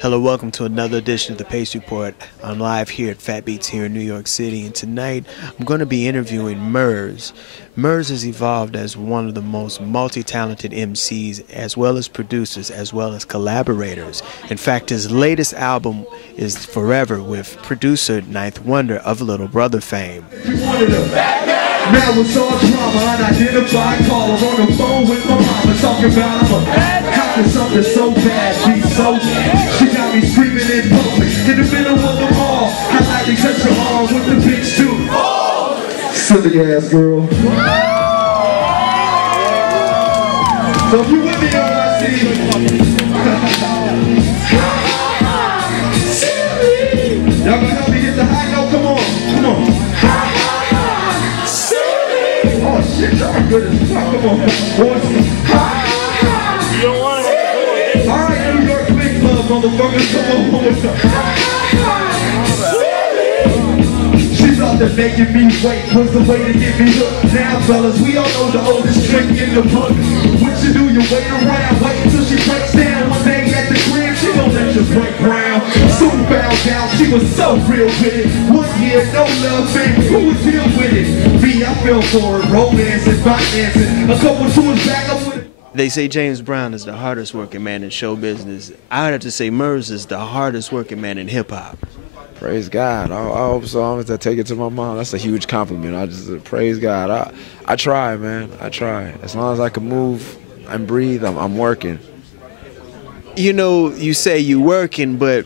Hello, welcome to another edition of the Pace Report. I'm live here at Fat Beats here in New York City, and tonight I'm going to be interviewing MURS. MURS has evolved as one of the most multi-talented MCs, as well as producers, as well as collaborators. In fact, his latest album is Forever with producer Ninth Wonder of Little Brother fame. Now it's all drama, unidentified caller on the phone with my mama talking about how can something so bad be so bad? She got me screaming in public, in the middle of the mall. I like to touch her arm with the bitch too. Silly ass girl. So if you with me on my y'all gonna help me hit the high note? Come on, come on. Shit, y'all good as fuck. Come on, boys. You don't want to. All right, New York big club, motherfuckers. Come on. She's out there making me wait. Was the way to get me hooked. Now, fellas, we all know the oldest trick in the book. What you do, you wait around, wait until she breaks down. One day at the crib, she gon' let you break ground. Soon found out she was so real with it. 1 year, no love, baby. Who was here with it? I fell for it, romance and financing. A couple tours back up with it. They say James Brown is the hardest working man in show business. I would have to say MURS is the hardest working man in hip hop. Praise God. I hope so. I'm gonna take it to my mom. That's a huge compliment. I just praise God. I try, man. I try. As long as I can move and breathe, I'm working. You know, you say you're working, but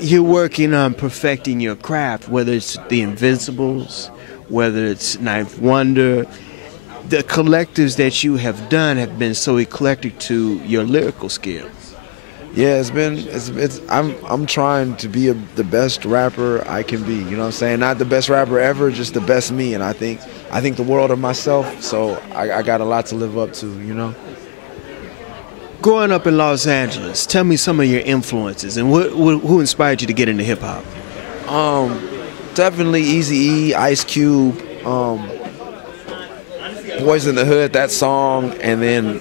you're working on perfecting your craft, whether it's the Invncibles, whether it's Ninth Wonder. The collectives that you have done have been so eclectic to your lyrical skills. Yeah, I'm trying to be the best rapper I can be. You know what I'm saying? Not the best rapper ever, just the best me. And I think the world of myself. So I got a lot to live up to. You know. Growing up in Los Angeles, tell me some of your influences and who inspired you to get into hip hop. Definitely Eazy-E, Ice Cube, Boys in the Hood, that song, and then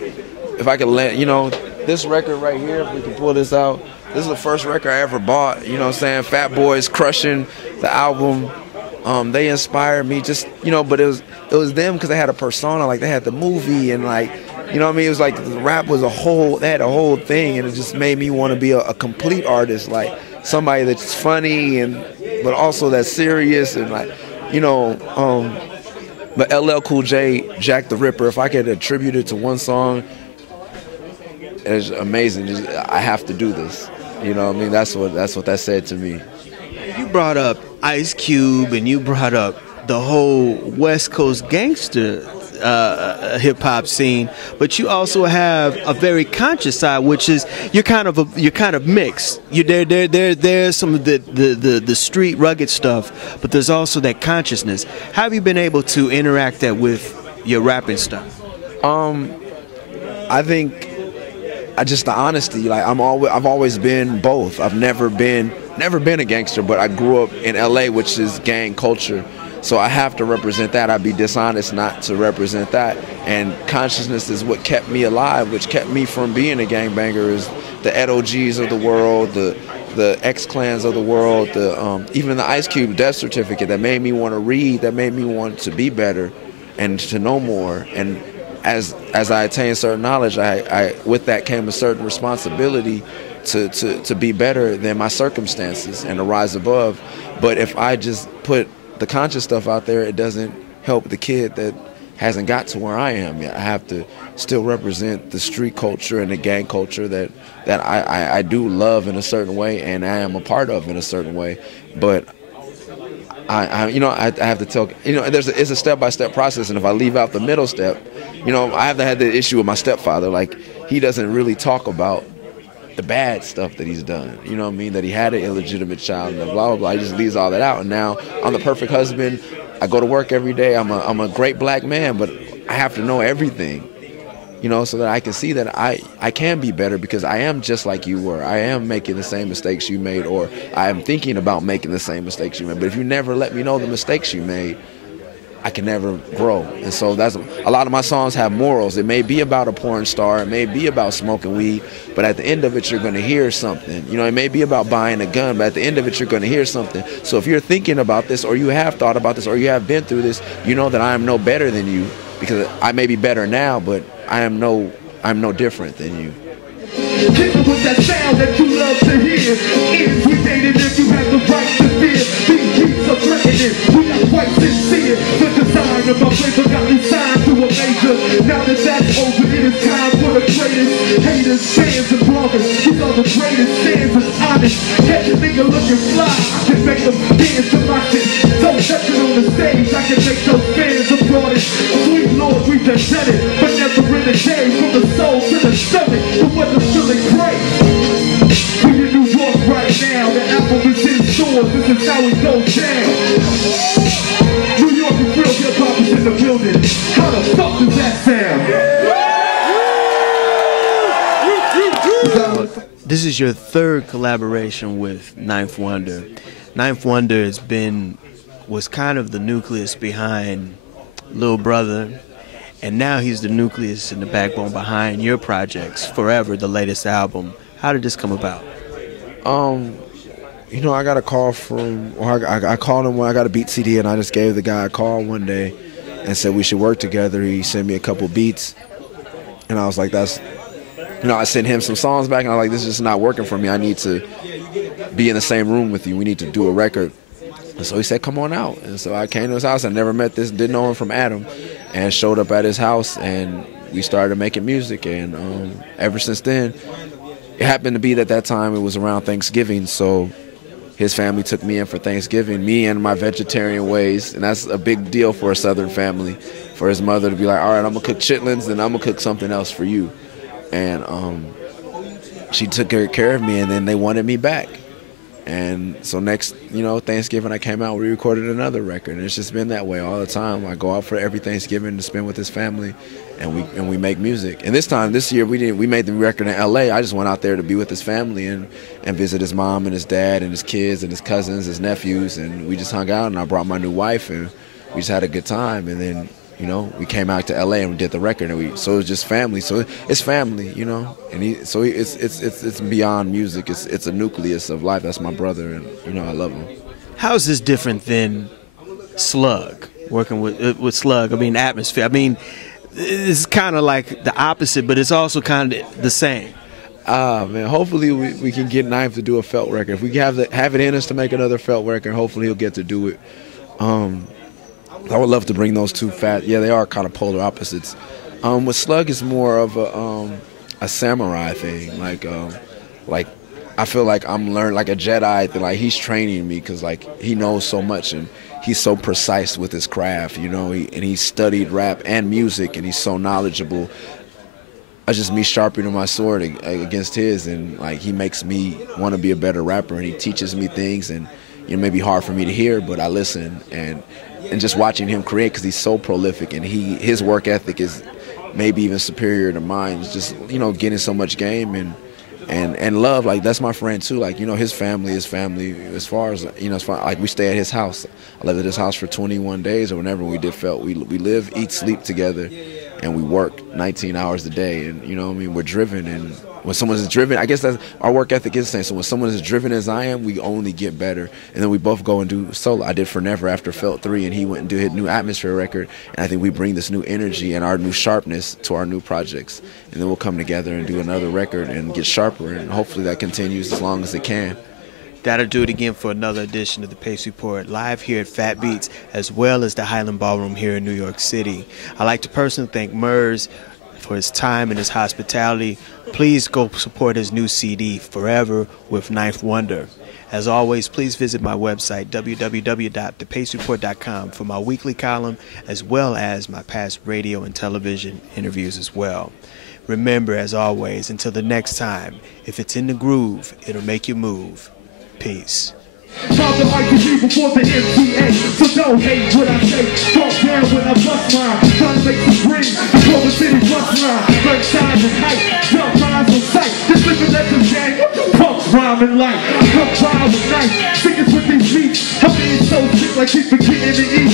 if I could let, you know, this record right here, if we can pull this out, this is the first record I ever bought, you know what I'm saying, Fat Boys, Crushing, the album, they inspired me just, you know, but it was them because they had a persona, like they had the movie and like, you know what I mean, it was like the rap was they had a whole thing and it just made me want to be a complete artist, like somebody that's funny but also that's serious and like, you know, but LL Cool J, Jack the Ripper, if I could attribute it to one song, it's amazing. I have to do this. You know what I mean? That's what that said to me. You brought up Ice Cube and you brought up the whole West Coast gangster hip-hop scene, but you also have a very conscious side, which is you're kind of mixed. There's some of the street rugged stuff, but there's also that consciousness. How have you been able to interact that with your rapping stuff? I think just the honesty. Like I've always been both. I've never been a gangster, but I grew up in LA, which is gang culture. So I have to represent that. I'd be dishonest not to represent that. And consciousness is what kept me alive, which kept me from being a gangbanger, is the NOGs of the world, the X-Clans of the world, even the Ice Cube death certificate that made me want to read, that made me want to be better and to know more. And as I attained certain knowledge, I with that came a certain responsibility to be better than my circumstances and to rise above. But if I just put the conscious stuff out there, it doesn't help the kid that hasn't got to where I am yet. I have to still represent the street culture and the gang culture that I do love in a certain way and I am a part of in a certain way. But I have to tell, you know, it's a step-by-step process, and if I leave out the middle step, you know, I have had the issue with my stepfather. Like, he doesn't really talk about the bad stuff that he's done, you know what I mean, that he had an illegitimate child and blah, blah, blah. He just leaves all that out. And now I'm the perfect husband. I go to work every day. I'm a great black man, but I have to know everything, you know, so that I can see that I can be better because I am just like you were. I am making the same mistakes you made, or I am thinking about making the same mistakes you made. But if you never let me know the mistakes you made, I can never grow. And so that's a lot of my songs have morals. It may be about a porn star, it may be about smoking weed, but at the end of it, you're going to hear something. You know, it may be about buying a gun, but at the end of it, you're going to hear something. So if you're thinking about this, or you have thought about this, or you have been through this, you know that I am no better than you, because I may be better now, but I'm no different than you. Hit with that sound that you love to hear. Is we dated if you have the right to fear. These beats are threatening, we are quite sincere. The design of our flavor got me signed to a major. Now that that's over, it is time for the greatest. Haters, fans, and bloggers, these are the greatest. Fans is honest, catch a nigga looking fly, I can make them dance to my shit. Don't touch it on the stage, I can make those fans applaud it. Sweet Lord, we just said it, but never in a day. From the soul to the stomach, the weather's feeling great. We're in New York right now, the album is in stores, this is how it goes down. New York is real, hip-hop is in the building. How the fuck does that sound? This is your third collaboration with Ninth Wonder. Ninth Wonder was kind of the nucleus behind Lil Brother, and now he's the nucleus and the backbone behind your projects, Forever, the latest album. How did this come about? You know, I got a call I called him when I got a beat CD, and I just gave the guy a call one day and said we should work together. He sent me a couple beats, and I was like, I sent him some songs back, and I was like, this is just not working for me. I need to be in the same room with you. We need to do a record. And so he said, come on out. And so I came to his house. I never met didn't know him from Adam, and showed up at his house, and we started making music. And ever since then, it happened to be that time it was around Thanksgiving, so his family took me in for Thanksgiving, me and my vegetarian ways, and that's a big deal for a Southern family, for his mother to be like, all right, I'm going to cook chitlins, and I'm going to cook something else for you. And she took care of me, and then they wanted me back. And so next, Thanksgiving I came out, we recorded another record, and it's just been that way all the time. I go out for every Thanksgiving to spend with his family, and we make music. And this year we made the record in LA. I just went out there to be with his family and visit his mom and his dad and his kids and his cousins, his nephews, and we just hung out, and I brought my new wife, and we just had a good time. And then we came out to LA and we did the record, and so it was just family. So it's family, and it's beyond music. It's a nucleus of life. That's my brother, and I love him. How is this different than Slug? Working with Slug, Atmosphere. It's kind of like the opposite, but it's also kind of the same. Man, hopefully we can get Ninth to do a felt record. If we have it in us to make another felt record, hopefully he'll get to do it. I would love to bring those two they are kind of polar opposites. With Slug, it's more of a samurai thing. Like I feel like I'm learning like a Jedi. That he's training me because he knows so much, and he's so precise with his craft. And he studied rap and music, and he's so knowledgeable. It's just me sharpening my sword against his, and he makes me want to be a better rapper, and he teaches me things, and it may be hard for me to hear, but I listen, and just watching him create, because he's so prolific, and his work ethic is maybe even superior to mine. It's just getting so much game and love. That's my friend too. His family is family as far as we stay at his house. I lived at his house for 21 days or whenever we did felt. We live, eat, sleep together, and we work 19 hours a day. And we're driven, and when someone is driven, I guess that's our work ethic is the same. So when someone is driven as I am, we only get better. And then we both go and do solo. I did Fornever after Felt 3, and he went and did his new Atmosphere record. And I think we bring this new energy and our new sharpness to our new projects. And then we'll come together and do another record and get sharper. And hopefully that continues as long as it can. That'll do it again for another edition of the Pace Report, live here at Fat Beats, as well as the Highland Ballroom here in New York City. I'd like to personally thank MURS for his time and his hospitality. Please go support his new CD, Forever, with Ninth Wonder. As always, please visit my website, www.thepacereport.com, for my weekly column, as well as my past radio and television interviews as well. Remember, as always, until the next time, if it's in the groove, it'll make you move. Peace. Found the mic to me before the MTA, so don't hate what I say. Talk down when I bust mine, trying to make some green. Before the city bust line, break signs and height, jump lines on sight. This living legend gang, what the punk rhyming like? Come rhyme with night, singers with these beats. I'm being so sick like keep forgetting to eat.